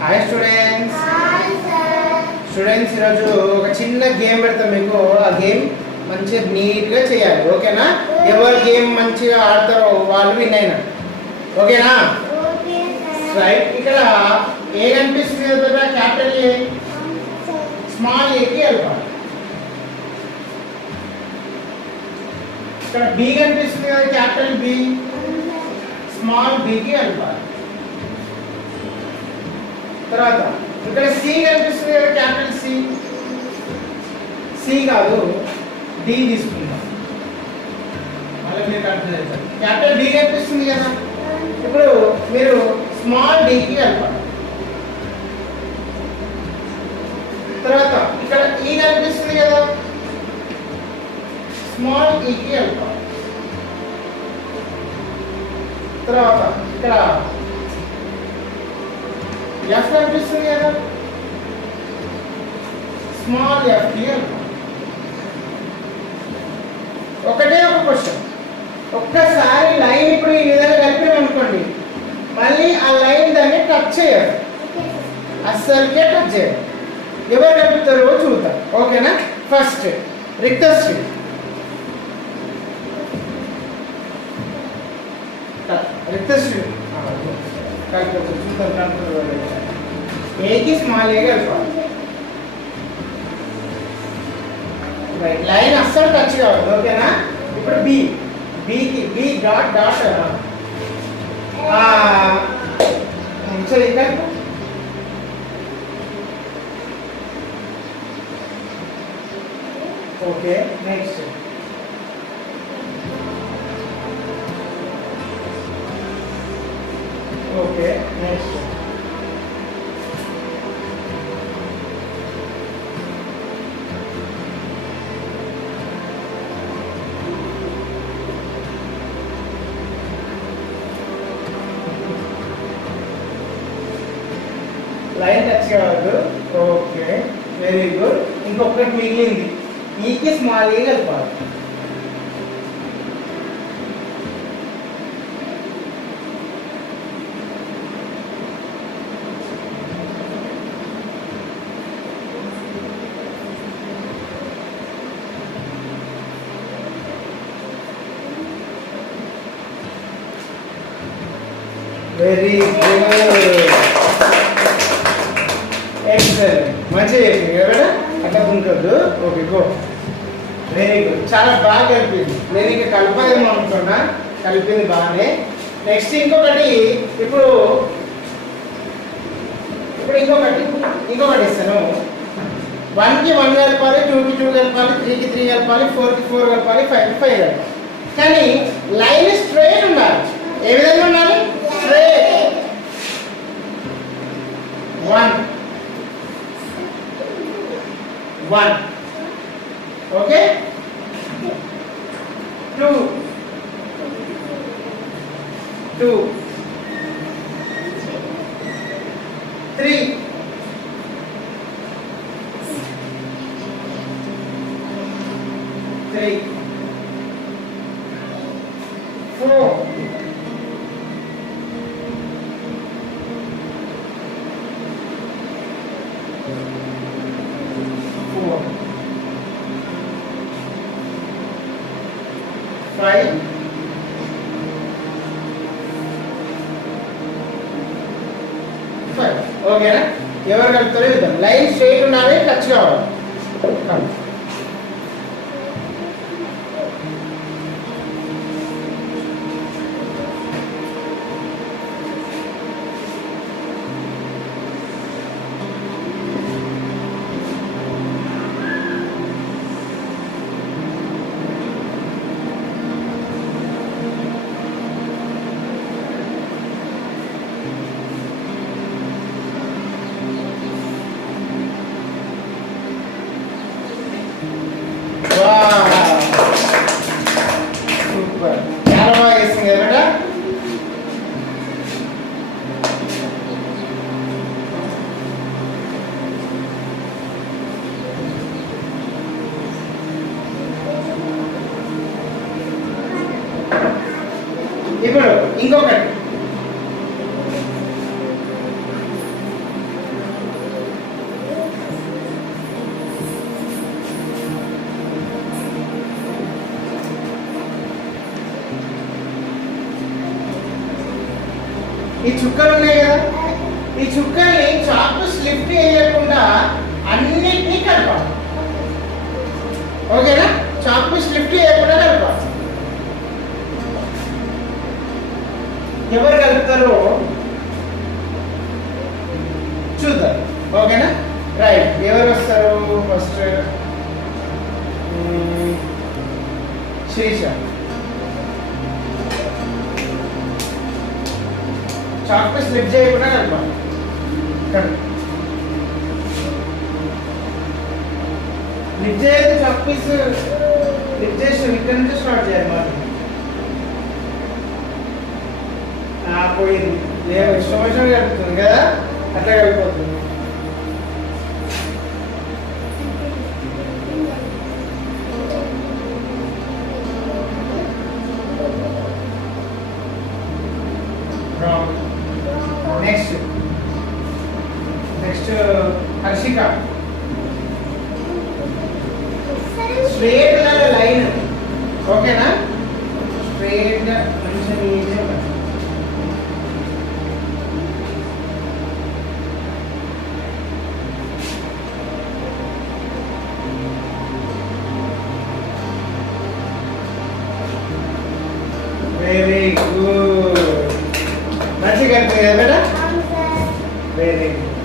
Hi students. Hi sir. Students ఈరోజు ఒక చిన్న గేమ్ పెడతాం మీకు. ఆ గేమ్ మంచిగా నీట్గా చేయాలి, ఓకేనా? ఎవరు గేమ్ మంచిగా ఆడతారో వాళ్ళు విన్ అయినారు, ఓకేనా? Okay sir. రైట్. ఇక్కడ ఏ కనిపిస్తుంది కదా, క్యాపిటల్ ఏ స్మాల్ ఏకి వెళ్ళాలి. ఇక్కడ బి కనిపిస్తుంది కదా, క్యాపిటల్ బి స్మాల్ బికి వెళ్ళాలి. తర్వాత ఇక్కడ సి కనిపిస్తుంది కదా, క్యాపిటల్ సి. సి కాదు, డి తీసుకుందాం. మళ్ళీ మీరు కన్ఫ్యూజ్ అవుతారు. క్యాపిటల్ డి కనిపిస్తుంది కదా, ఇప్పుడు మీరు స్మాల్ డికి వెళ్ళాలి. తర్వాత ఇక్కడ ఈ కనిపిస్తుంది కదా, స్మాల్ ఈకి వెళ్ళాలి. తర్వాత ఇక్కడ ఎఫ్ కనిపిస్తుంది కదా, స్మాల్ ఎఫ్కి వెళ్ళాలి. ఒకటే ఒక క్వశ్చన్. ఒక్కసారి లైన్ ఇప్పుడు ఈ విధంగా కలిపాం అనుకోండి, మళ్ళీ ఆ లైన్ దాన్ని టచ్ చేయరు, అస్సలకే టచ్ చేయరు. ఎవరు కలుపుతారో చూద్దాం, ఓకేనా? ఫస్ట్ రిక్తశ్రీ. రిక్తశ్రీ కలుపుతారు, చూద్దాం. కలుపుతారు. ఏకి స్మాల్ ఏ కలపాలి. రైట్. లైన్ అస్సలు టచ్ కావద్దు, ఓకేనా? ఇప్పుడు బి, బికి బి డాట్ డాట్ సరే కలిపి. Okay, next okay, next line touch కావద్దు. Okay, very good. ఇంకొకటి మిగిలింది, ఈకి స్మాల్ ఏ కలపాలి. Very good, excellent. మంచిగా చెప్పింది కదా, అట్లా ఉంటుంది. Okay, go. వెరీ గుడ్, చాలా బాగా కలిపింది. నేను ఇంకా కలపదేమో అనుకున్నా, కలిపింది బాగానే. నెక్స్ట్ ఇంకొకటి, ఇప్పుడు ఇంకొకటి ఇస్తాను. 1కి 1 కలపాలి, 2కి 2 కలపాలి, 3కి 3 కలపాలి, 4కి 4 కలపాలి, 5కి 5 కలపాలి. కానీ లైన్ స్ట్రైట్ ఉండాలి. ఏ విధంగా ఉండాలి? స్ట్రైట్. 1 1, ఓకే. 2 2, 3 3, 4 5 5. ఓకేనా? ఎవరు కలుపుతారో చూద్దాం. లైన్ స్ట్రైట్ ఉండాలి, టచ్ కావాలి. సూపర్, చాలా బాగా చేసింది కదా. ఇప్పుడు ఇంకొకటి ఈ చుక్కలు ఉన్నాయి కదా, ఈ చుక్కల్ని చాకు స్లిప్ చేయకుండా అన్నిటినీ కలపాలి. ఓకేనా? చాకు స్లిప్ చేయకుండా కలపాలి. ఎవరు కలుపుతారో చూద్దాం. ఓకేనా? రైట్. ఎవరు వస్తారు ఫస్ట్? శీర్ష. చాకు స్లిప్ చేయకుండా కలపాలి. లిఫ్ట్ చేయాలి. చాక్ పీస్ లిఫ్ట్ చేసి ఇక్కడ నుంచి స్టార్ట్ చేయాలి. మరి పోయింది. ఇష్టం వచ్చినట్టు కలుపుతుంది కదా, అట్లా కలిపిపోతుంది. నెక్స్ట్ హర్షిక. Straight line. ఓకేనా? స్ట్రేట్ కొంచెం ఈజీ. Very good. మంచిగా కనిపించింది కదా? Very good.